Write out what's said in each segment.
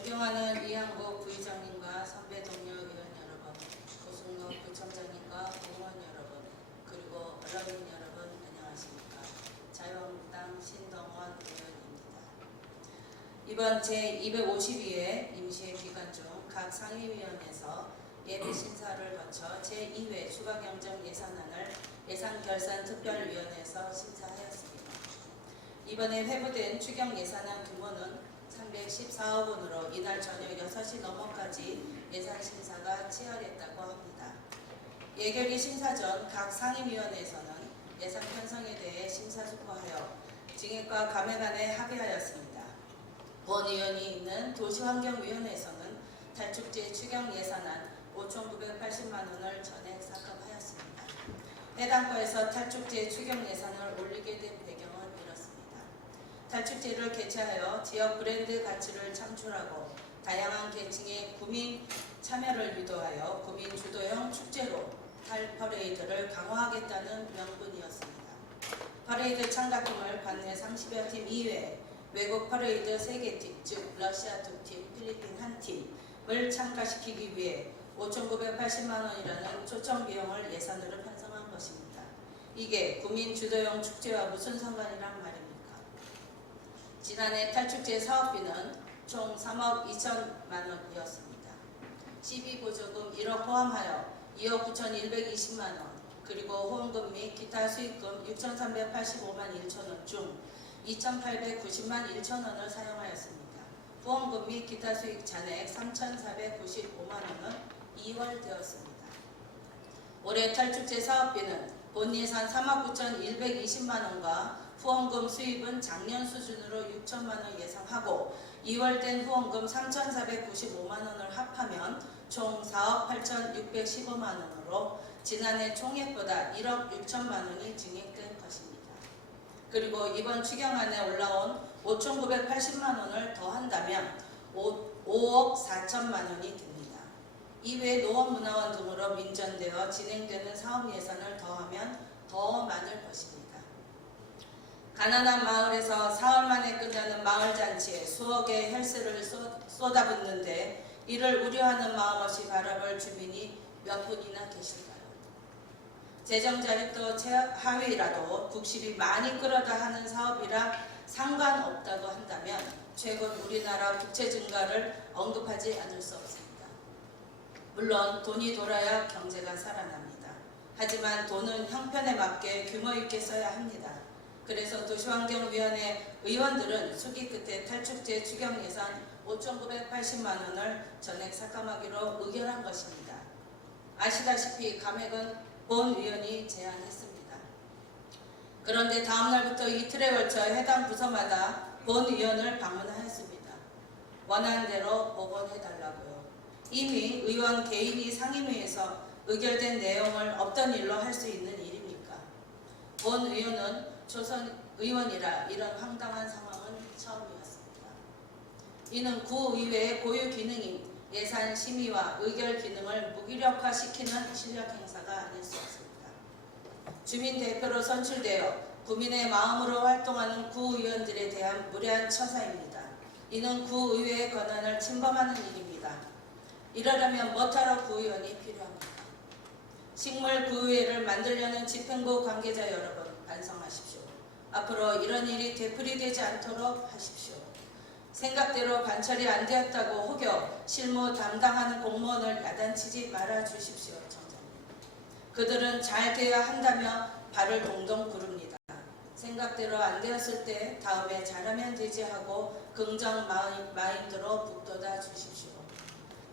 존경하는 이양복 부의장님과 선배 동료 의원 여러분, 고승록 부총장님과 공무원 여러분, 그리고 언론인 여러분 안녕하십니까? 자유한국당 신동원 의원입니다. 이번 제252회 임시회 기간 중 각 상임위원회에서 예비 심사를 거쳐 제2회 추가경정 예산안을 예산결산특별위원회에서 심사하였습니다. 이번에 회부된 추경 예산안 규모는 314억 원으로 이날 저녁 6시 넘어까지 예산 심사가 치열했다고 합니다. 예결위 심사 전 각 상임위원회에서는 예산 편성에 대해 심사숙고하여 증액과 감액안에 합의하였습니다. 본 의원이 있는 도시환경위원회에서는 탈축제 추경 예산안 5,980만 원을 전액 삭감하였습니다. 해당 과에서 탈축제 추경 예산을 올리게 된 이렇습니다. 탈축제를 개최하여 지역 브랜드 가치를 창출하고 다양한 계층의 구민 참여를 유도하여 구민 주도형 축제로 탈 퍼레이드를 강화하겠다는 명분이었습니다. 퍼레이드 참가팀을 관내 30여 팀 이외에 외국 퍼레이드 3개 팀, 즉 러시아 2팀, 필리핀 1팀을 참가시키기 위해 5,980만 원이라는 초청 비용을 예산으로 편성한 것입니다. 이게 구민 주도형 축제와 무슨 상관이란 말입니까? 지난해 탈축제 사업비는 총 3억 2천만 원이었습니다. 시비 보조금 1억 포함하여 2억 9,120만 원, 그리고 후원금 및 기타 수익금 6,385만 1천 원 중 2,890만 1천 원을 사용하였습니다. 후원금 및 기타 수익 잔액 3,495만 원은 2월 되었습니다. 올해 탈축제 사업비는 본 예산 3억 9,120만 원과 후원금 수입은 작년 수준으로 6천만 원 예상하고 2월된 후원금 3,495만 원을 합하면 총 4억 8,615만 원으로 지난해 총액보다 1억 6천만 원이 증액된 것입니다. 그리고 이번 추경안에 올라온 5,980만 원을 더한다면 5억 4천만 원이 됩니다. 이외 노원문화원 등으로 민전되어 진행되는 사업 예산을 더하면 더 많을 것입니다. 가난한 마을에서 사흘 만에 끝나는 마을 잔치에 수억의 헬스를 쏟- 쏟아붓는데 이를 우려하는 마음 없이 바라볼 주민이 몇 분이나 계실까요? 재정 자립도 최하위라도 국십이 많이 끌어다 하는 사업이라 상관없다고 한다면 최근 우리나라 국채 증가를 언급하지 않을 수 없습니다. 물론 돈이 돌아야 경제가 살아납니다. 하지만 돈은 형편에 맞게 규모 있게 써야 합니다. 그래서 도시환경위원회 의원들은 수기 끝에 탈축제 추경 예산 5,980만 원을 전액 삭감하기로 의결한 것입니다. 아시다시피 감액은 본 의원이 제안했습니다. 그런데 다음 날부터 이틀에 걸쳐 해당 부서마다 본 의원을 방문하였습니다. 원하는 대로 복원해달라고요. 이미 의원 개인이 상임위에서 의결된 내용을 없던 일로 할 수 있는 일입니까? 본 의원은 조선 의원이라 이런 황당한 상황은 처음이었습니다. 이는 구의회의 고유 기능인 예산 심의와 의결 기능을 무기력화시키는 실력 행사가 아닐 수 없습니다. 주민 대표로 선출되어 국민의 마음으로 활동하는 구의원들에 대한 무례한 처사입니다. 이는 구의회의 권한을 침범하는 일입니다. 이러려면 뭐하러 구의원이 필요합니까? 식물 구의회를 만들려는 집행부 관계자 여러분 반성하십시오. 앞으로 이런 일이 되풀이되지 않도록 하십시오. 생각대로 관철이 안 되었다고 혹여 실무 담당하는 공무원을 야단치지 말아 주십시오, 청장님. 그들은 잘 돼야 한다며 발을 동동 구릅니다. 생각대로 안 되었을 때 다음에 잘하면 되지 하고 긍정 마인- 마인드로 북돋아 주십시오.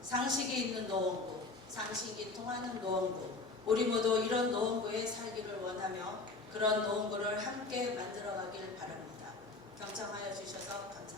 상식이 있는 노원구, 상식이 통하는 노원구, 우리 모두 이런 노원구에 살기를 원하며 그런 노원구를 함께 만들어가길 바랍니다. 경청하여 주셔서 감사합니다.